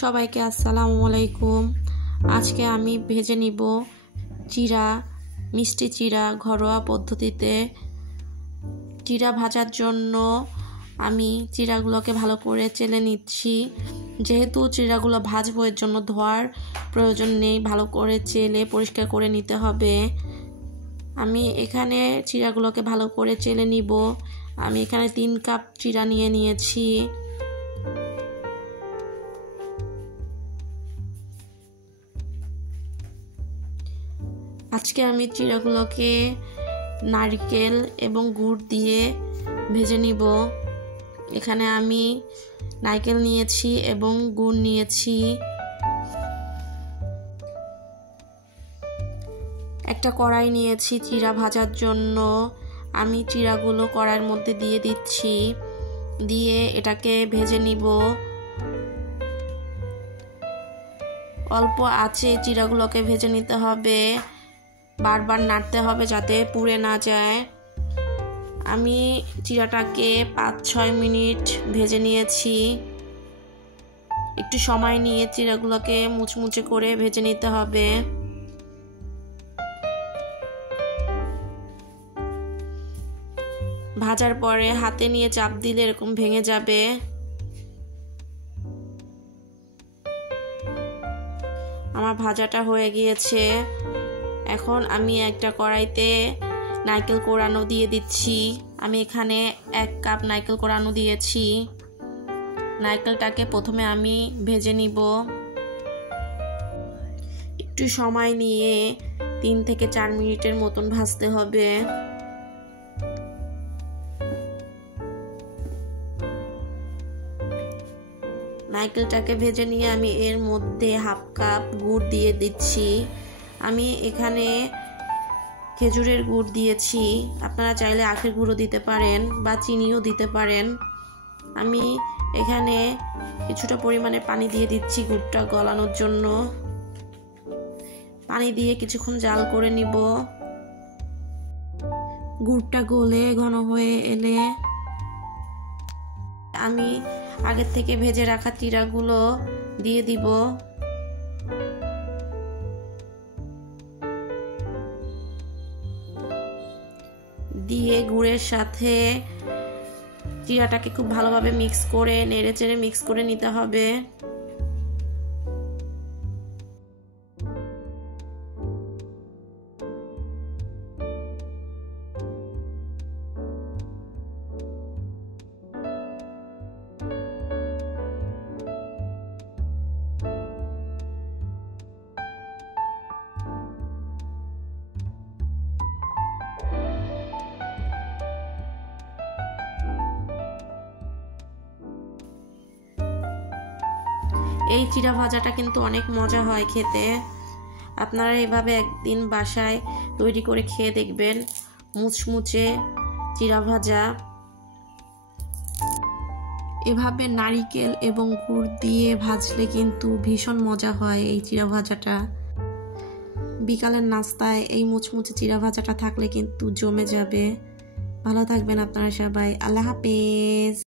সবাইকে আসসালামু আলাইকুম। আজকে আমি ভেজে নিব চিড়া, মিষ্টি চিড়া ঘরোয়া পদ্ধতিতে। চিড়া ভাজার জন্য আমি চিড়াগুলোকে ভালো করে চেলে নিচ্ছি। যেহেতু চিড়াগুলো ভাজবো এর জন্য ধোয়ার প্রয়োজন নেই, ভালো করে চেলে পরিষ্কার করে নিতে হবে। আমি এখানে চিড়াগুলোকে ভালো করে চেলে নিব। আমি এখানে 3 কাপ চিড়া নিয়েছি। আজকে আমি চিড়াগুলোকে নারকেল এবং গুড় দিয়ে ভেজে নিব। এখানে আমি নারকেল নিয়েছি এবং গুড় নিয়েছি। একটা কড়াই নিয়েছি চিড়া ভাজার জন্য। আমি চিড়াগুলো কড়াইয়ের মধ্যে দিয়ে দিচ্ছি, দিয়ে এটাকে ভেজে নিব। অল্প আঁচে চিড়াগুলোকে ভেজে নিতে হবে, বারবার নাড়তে হবে যাতে পুড়ে না যায়। আমি চিড়াটাকে 5-6 মিনিট ভেজে নিয়েছি। একটু সময় নিয়ে চিড়াগুলোকে মুচমুচে করে ভেজে নিতে হবে। ভাজার পরে হাতে নিয়ে চাপ দিলে এরকম ভেঙে যাবে। আমার ভাজাটা হয়ে গিয়েছে। এখন আমি একটা কড়াইতে নারকেল কোড়ানো দিয়ে দিচ্ছি। আমি এখানে 1 কাপ নারকেল কোড়ানো দিয়েছি। নারকেলটাকে প্রথমে আমি ভেজে নিব। একটু সময় নিয়ে 3 থেকে 4 মিনিটের মতন ভাজতে হবে। নারকেলটাকে ভেজে নিয়ে আমি এর মধ্যে 1/2 কাপ গুড় দিয়ে দিচ্ছি। আমি এখানে খেজুরের গুড় দিয়েছি, আপনারা চাইলে আখের গুঁড়ো দিতে পারেন বা চিনিও দিতে পারেন। আমি এখানে কিছুটা পরিমাণে পানি দিয়ে দিচ্ছি গুড়টা গলানোর জন্য। পানি দিয়ে কিছুক্ষণ জাল করে নিব। গুড়টা গলে ঘন হয়ে এলে আমি আগের থেকে ভেজে রাখা চিড়াগুলো দিয়ে দিব। দিয়ে গুড়ের সাথে চিড়াটাকে খুব ভালোভাবে মিক্স করে নেড়েচেড়ে মিক্স করে নিতে হবে। এই চিড়া ভাজাটা কিন্তু অনেক মজা হয় খেতে। আপনারা এভাবে একদিন বাসায় তৈরি করে খেয়ে দেখবেন। মুচমুচে চিড়া ভাজা। এভাবে নারকেল এবং গুড় দিয়ে ভাজলে কিন্তু ভীষণ মজা হয় এই চিড়া ভাজাটা। বিকালের নাস্তায় এই মুচমুচে চিড়া ভাজাটা থাকলে কিন্তু জমে যাবে। ভালো থাকবেন আপনারা সবাই। আল্লাহ হাফেজ।